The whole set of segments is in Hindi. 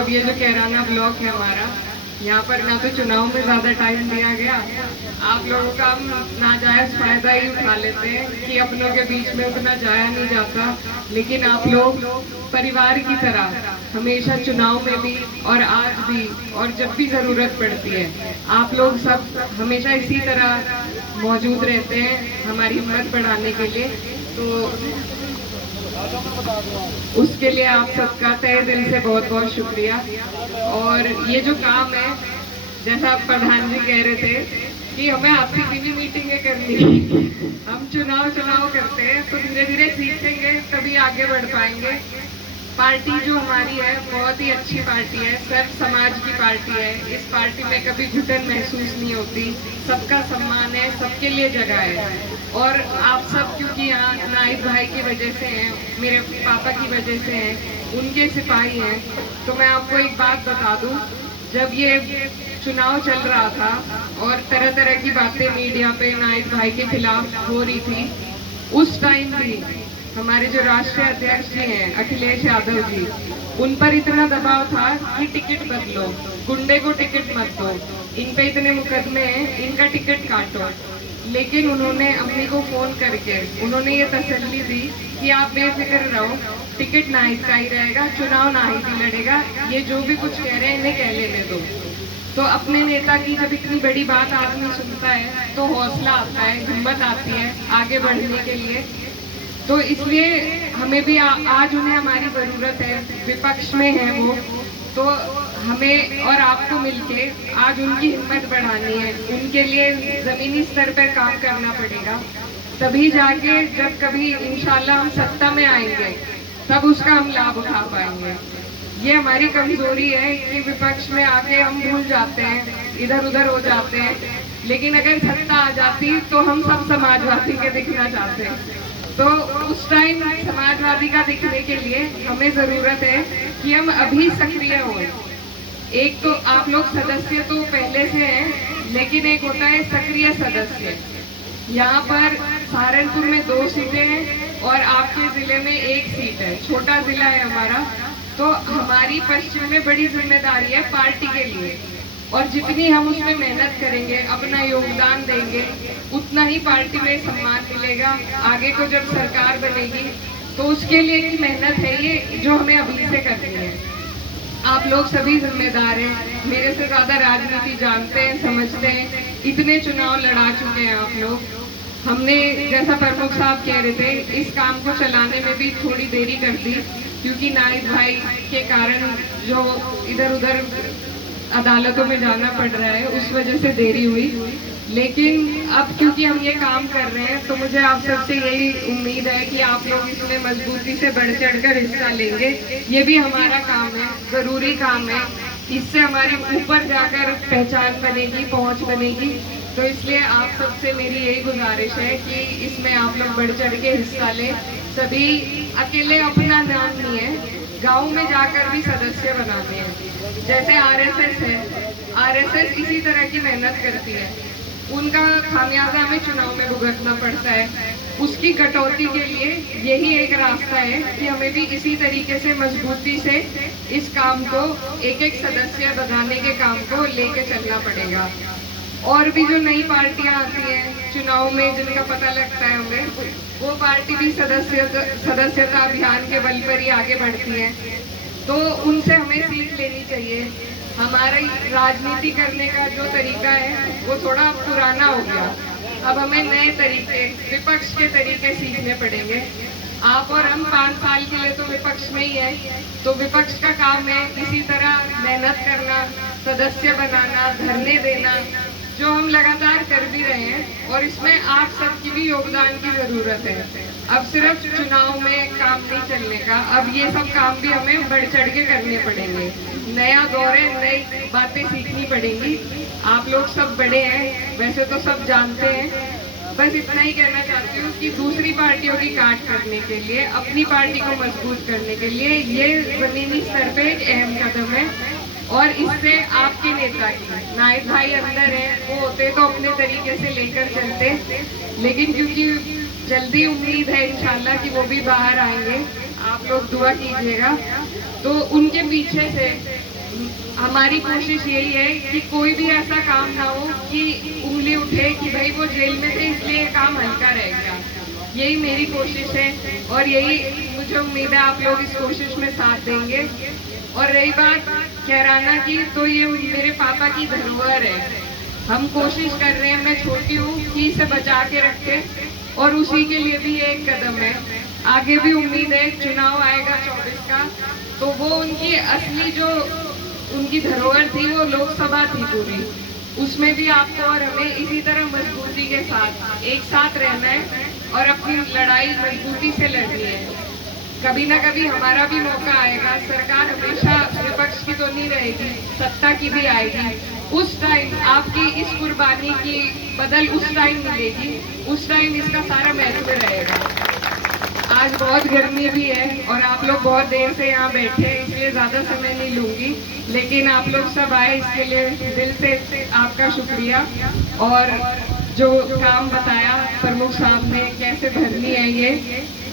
सब ये जो कैराना ब्लॉक है हमारा, यहाँ पर ना तो चुनाव में ज्यादा टाइम दिया गया, आप लोगों का हम नाजायज फायदा ही उठा लेते हैं कि अपनों के बीच में उतना जाया नहीं जाता, लेकिन आप लोग परिवार की तरह हमेशा चुनाव में भी और आज भी और जब भी जरूरत पड़ती है आप लोग सब हमेशा इसी तरह मौजूद रहते हैं हमारी हिम्मत बढ़ाने के लिए। तो उसके लिए आप सबका तहे दिल से बहुत बहुत शुक्रिया। और ये जो काम है, जैसा प्रधान जी कह रहे थे कि हमें आपसी भी मीटिंगें करनी है, हम चुनाव करते हैं तो धीरे धीरे सीखेंगे तभी आगे बढ़ पाएंगे। पार्टी जो हमारी है बहुत ही अच्छी पार्टी है, सर्व समाज की पार्टी है। इस पार्टी में कभी घुटन महसूस नहीं होती, सबका सम्मान है, सबके लिए जगह है। और आप सब क्योंकि यहाँ नाइब भाई की वजह से हैं, मेरे पापा की वजह से हैं, उनके सिपाही हैं, तो मैं आपको एक बात बता दूं, जब ये चुनाव चल रहा था और तरह तरह की बातें मीडिया पे नाइब भाई के खिलाफ हो रही थी, उस टाइम भी हमारे जो राष्ट्रीय अध्यक्ष जी हैं अखिलेश यादव जी, उन पर इतना दबाव था कि टिकट बदलो, गुंडे को टिकट मत दो, इन पे इतने मुकदमे हैं, इनका टिकट काटो। लेकिन उन्होंने अम्मी को फोन करके उन्होंने ये तसल्ली दी कि आप बेफिक्र रहो, टिकट नाहिद का ही रहेगा, चुनाव नाहिद ही लड़ेगा, ये जो भी कुछ कह रहे हैं इन्हें कह लेने दो। तो अपने नेता की जब इतनी बड़ी बात आदमी सुनता है तो हौसला आता है, हिम्मत आती है आगे बढ़ने के लिए। तो इसलिए हमें भी आज उन्हें हमारी जरूरत है, विपक्ष में है वो, तो हमें और आपको मिलके आज उनकी हिम्मत बढ़ानी है, उनके लिए जमीनी स्तर पर काम करना पड़ेगा, तभी जाके जब कभी इंशाल्लाह हम सत्ता में आएंगे तब उसका हम लाभ उठा पाएंगे। ये हमारी कमजोरी है कि विपक्ष में आके हम भूल जाते हैं, इधर उधर हो जाते हैं, लेकिन अगर सत्ता आ जाती तो हम सब समाजवादी के दिखना चाहते हैं। तो उस टाइम समाजवादी का दिखने के लिए हमें जरूरत है कि हम अभी सक्रिय हो। एक तो आप लोग सदस्य तो पहले से हैं, लेकिन एक होता है सक्रिय सदस्य। यहाँ पर सहारनपुर में 2 सीटें हैं और आपके जिले में 1 सीट है, छोटा जिला है हमारा, तो हमारी पश्चिम में बड़ी जिम्मेदारी है पार्टी के लिए, और जितनी हम उसमें मेहनत करेंगे, अपना योगदान देंगे, उतना ही पार्टी में सम्मान मिलेगा। आगे को जब सरकार बनेगी तो उसके लिए की मेहनत है ये जो हमें अभी से करनी है। आप लोग सभी जिम्मेदार हैं, मेरे से ज्यादा राजनीति जानते हैं, समझते हैं, इतने चुनाव लड़ा चुके हैं आप लोग। हमने जैसा प्रमुख साहब कह रहे थे, इस काम को चलाने में भी थोड़ी देरी कर दी क्योंकि नाइब भाई के कारण जो इधर उधर अदालतों में जाना पड़ रहा है उस वजह से देरी हुई। लेकिन अब क्योंकि हम ये काम कर रहे हैं तो मुझे आप सबसे यही उम्मीद है कि आप लोग इसमें मजबूती से बढ़ चढ़कर हिस्सा लेंगे। ये भी हमारा काम है, जरूरी काम है, इससे हमारी ऊपर जाकर पहचान बनेगी, पहुंच बनेगी। तो इसलिए आप सबसे मेरी यही गुजारिश है कि इसमें आप लोग बढ़ चढ़ के हिस्सा लें। सभी अकेले अपना नाम नहीं है, गांव में जाकर भी सदस्य बनाते हैं। जैसे आरएसएस है, आरएसएस इसी तरह की मेहनत करती है, उनका खामियाजा हमें चुनाव में भुगतना पड़ता है। उसकी कटौती के लिए यही एक रास्ता है कि हमें भी इसी तरीके से मजबूती से इस काम को, एक एक सदस्य बनाने के काम को लेके चलना पड़ेगा। और भी जो नई पार्टियां आती हैं चुनाव में जिनका पता लगता है हमें, वो पार्टी भी सदस्यता अभियान के बल पर ही आगे बढ़ती है, तो उनसे हमें सीख लेनी चाहिए। हमारी राजनीति करने का जो तरीका है वो थोड़ा पुराना हो गया, अब हमें नए तरीके, विपक्ष के तरीके सीखने पड़ेंगे। आप और हम 5 साल के लिए तो विपक्ष में ही है, तो विपक्ष का काम है इसी तरह मेहनत करना, सदस्य बनाना, धरने देना, जो हम लगातार कर भी रहे हैं, और इसमें आप सबकी भी योगदान की जरूरत है। अब सिर्फ चुनाव में काम नहीं चलने का, अब ये सब काम भी हमें बढ़ चढ़ के करने पड़ेंगे। नया दौर है, नई बातें सीखनी पड़ेंगी। आप लोग सब बड़े हैं, वैसे तो सब जानते हैं, बस इतना ही कहना चाहती हूँ कि दूसरी पार्टियों की काट करने के लिए, अपनी पार्टी को मजबूत करने के लिए ये जमीनी स्तर पे एक अहम कदम है। और इससे आपके नेता की, नाइब भाई अंदर हैं, वो होते तो अपने तरीके से लेकर चलते, लेकिन क्योंकि जल्दी उम्मीद है इंशाल्लाह कि वो भी बाहर आएंगे, आप लोग दुआ कीजिएगा। तो उनके पीछे से हमारी कोशिश यही है कि कोई भी ऐसा काम ना हो कि उंगली उठे कि भाई वो जेल में थे इसलिए ये काम हल्का रह गया। यही मेरी कोशिश है और यही मुझे उम्मीद है आप लोग इस कोशिश में साथ देंगे। और रही बात कैराना की, तो ये मेरे पापा की धरोहर है। हम कोशिश कर रहे हैं, मैं छोटी हूँ, कि इसे बचा के रखे और उसी के लिए भी ये एक कदम है। आगे भी उम्मीद है चुनाव आएगा 24 का, तो वो उनकी असली जो उनकी धरोहर थी वो लोकसभा थी पूरी, उसमें भी आपको और हमें इसी तरह मजबूती के साथ एक साथ रहना है और अपनी लड़ाई मजबूती से लड़नी है। कभी ना कभी हमारा भी मौका आएगा, सरकार हमेशा विपक्ष की तो नहीं रहेगी, सत्ता की भी आएगी। उस टाइम आपकी इस कुर्बानी की बदल उस टाइम मिलेगी, उस टाइम इसका सारा महत्व रहेगा। आज बहुत गर्मी भी है और आप लोग बहुत देर से यहाँ बैठे हैं, इसलिए ज़्यादा समय नहीं लूँगी, लेकिन आप लोग सब आए इसके लिए दिल से आपका शुक्रिया। और जो काम बताया प्रमुख साहब ने, कैसे भरनी है ये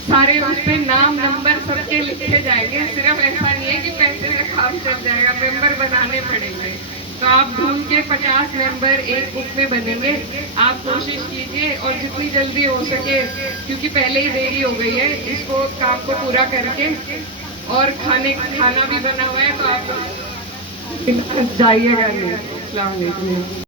सारे, उस पर नाम नंबर सबके लिखे जाएंगे। सिर्फ ऐसा नहीं है कि पैसे में काम चल जाएगा, मेंबर बनाने पड़ेंगे। तो आप ढूंढ के 50 मेंबर एक बुक में बनेंगे। आप कोशिश कीजिए और जितनी जल्दी हो सके, क्योंकि पहले ही देरी हो गई है, इसको काम को पूरा करके, और खाना भी बना हुआ है तो आप जाइएगा नहीं। अस्सलाम वालेकुम।